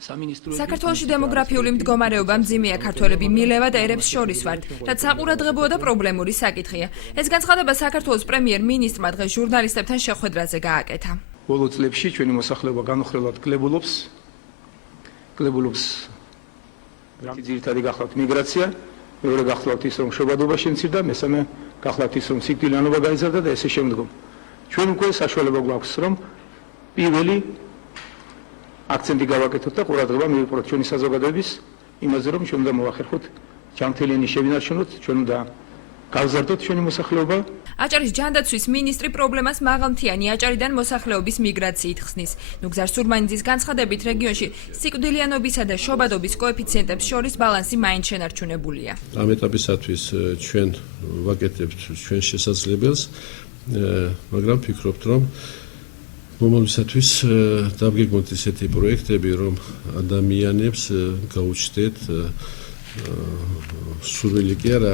საქართველოში დემოგრაფიული მდგომარეობა მძიმეა, ქართველები მილევად ერებს შორის ვართ, რაც საყურადღებოა და პრობლემური საკითხია. ეს განცხადება საქართველოს პრემიერ-მინისტრმა დღეს ჟურნალისტებთან შეხვედრაზე გააკეთა. ბოლო წლებში ჩვენი მოსახლეობა განუხრელად კლებულობს ძირითადი გახლავთ მიგრაცია, მეორე გახლავთ ის, რომ შობადობა შემცირდა, მესამე გახლავთ ის, რომ სიკვდილიანობა გაიზარდა და ესე შემდგომ. ჩვენ უკვე საშუალება გვაქვს, რომ პირველი აქცენტი გავაკეთოთ და ყურადღება მივიპყროთ ჩვენი საზოგადოების იმაზე, რომ ჩვენ უნდა მოახერხოთ ჯანმრთელიანი შევინარჩუნოთ, ჩვენ უნდა გავზარდოთ ჩვენი მოსახლეობა. აჭარის ჯანდაცვის მინისტრი პრობლემას მაღალმთიანი აჭარიდან მოსახლეობის მიგრაციით ხსნის. ნუგზარ სურმანიძის განცხადებით, რეგიონში სიკვდილიანობისა და შობადობის კოეფიციენტებს შორის ბალანსი მაინც შენარჩუნებულია. ამ ეტაპისათვის ჩვენ ვაკეთებთ ჩვენ შესაძლებელს, მაგრამ ვფიქრობთ, რომ მომავალისათვის დავგეგმოთ ისეთი პროექტები, რომ ადამიანებს გაუჩნდეთ სურვილი კი არა,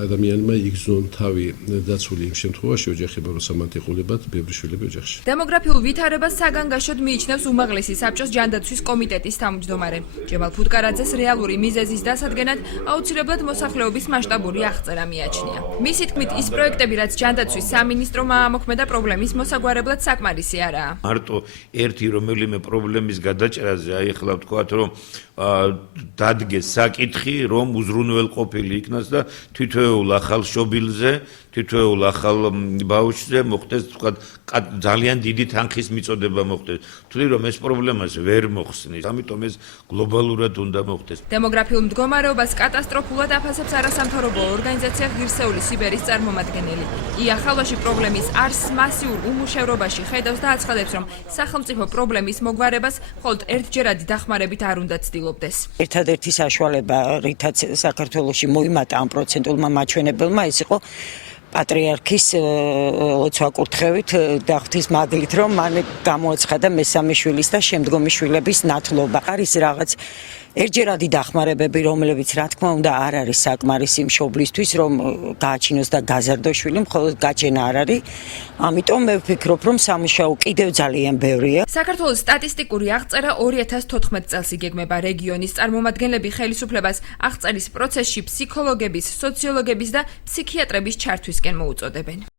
ადამიანმა იგზნონ თავი დაცული იმ შემთხვევაში, ოჯახებმა რომ სამართლებრივად ბევრი შვილები ოჯახში. დემოგრაფიულ ვითარებას საგანგაშოდ მიიჩნევს უმაღლესი საბჭოს ჯანდაცვის კომიტეტის თავმჯდომარე. ჯემალ ფუტკარაძეს რეალური მიზეზის დასადგენად აუცილებლად მოსახლეობის მასშტაბური აღწერა მიაჩნია. მისი თქმით, ის პროექტები, რაც ჯანდაცვის სამინისტრომ აამოქმედა პრობლემის მოსაგვარებლად საკმარისი არაა. მარტო ერთი რომელიმე პრობლემის გადაჭრაზე, აი ახლა ვთქვათ, რომ დადგეს საკითხი, რომ უზრუნველყოფილი იქნას და თითოეულ ახალ შობილზე, თითოეულ ახალ ბავშვზე მოხდეს, თქვათ, ძალიან დიდი თანხის მიწოდება მოხდეს. თვლი რომ ეს პრობლემას ვერ მოხსნის, ამიტომ ეს გლობალურად უნდა მოხდეს. დემოგრაფიულ მდგომარეობას კატასტროფულად აფასებს არასამთავრობო ორგანიზაცია ღირსეული სიბერის წარმომადგენელი. ია ხალვაში პრობლემის არსს მასიურ უმუშევრობაში ხედავს და აცხადებს, რომ სახელმწიფო პრობლემის მოგვარებას მხოლოდ ერთჯერადი დახმარებით არ უნდა ცდილობდეს. ერთადერთი საშუალება, რითაც საქართველოში მოიმატა ამ პროცენტულმა მაჩვენებელმა, ეს იყო პატრიარქის ლოცვა-კურთხევით და ღვთის მადლით, რომ მან გამოაცხადა მესამე შვილის და შემდგომი შვილების ნათლობა. არის რაღაც ერთჯერადი დახმარებები, რომლებიც რა თქმა უნდა არ არის საკმარისი მშობლისთვის, რომ გააჩინოს და გაზარდოს შვილი, მხოლოდ გაჩენა არ არის. ამიტომ მე ვფიქრობ, რომ სამუშაო კიდევ ძალიან ბევრია. საქართველოს სტატისტიკური აღწერა 2014 წელს იგეგმება. რეგიონის წარმომადგენლები ხელისუფლებას აღწერის პროცესში ფსიქოლოგების, სოციოლოგების და ფსიქიატრების ჩართვისკენ მოუწოდებენ.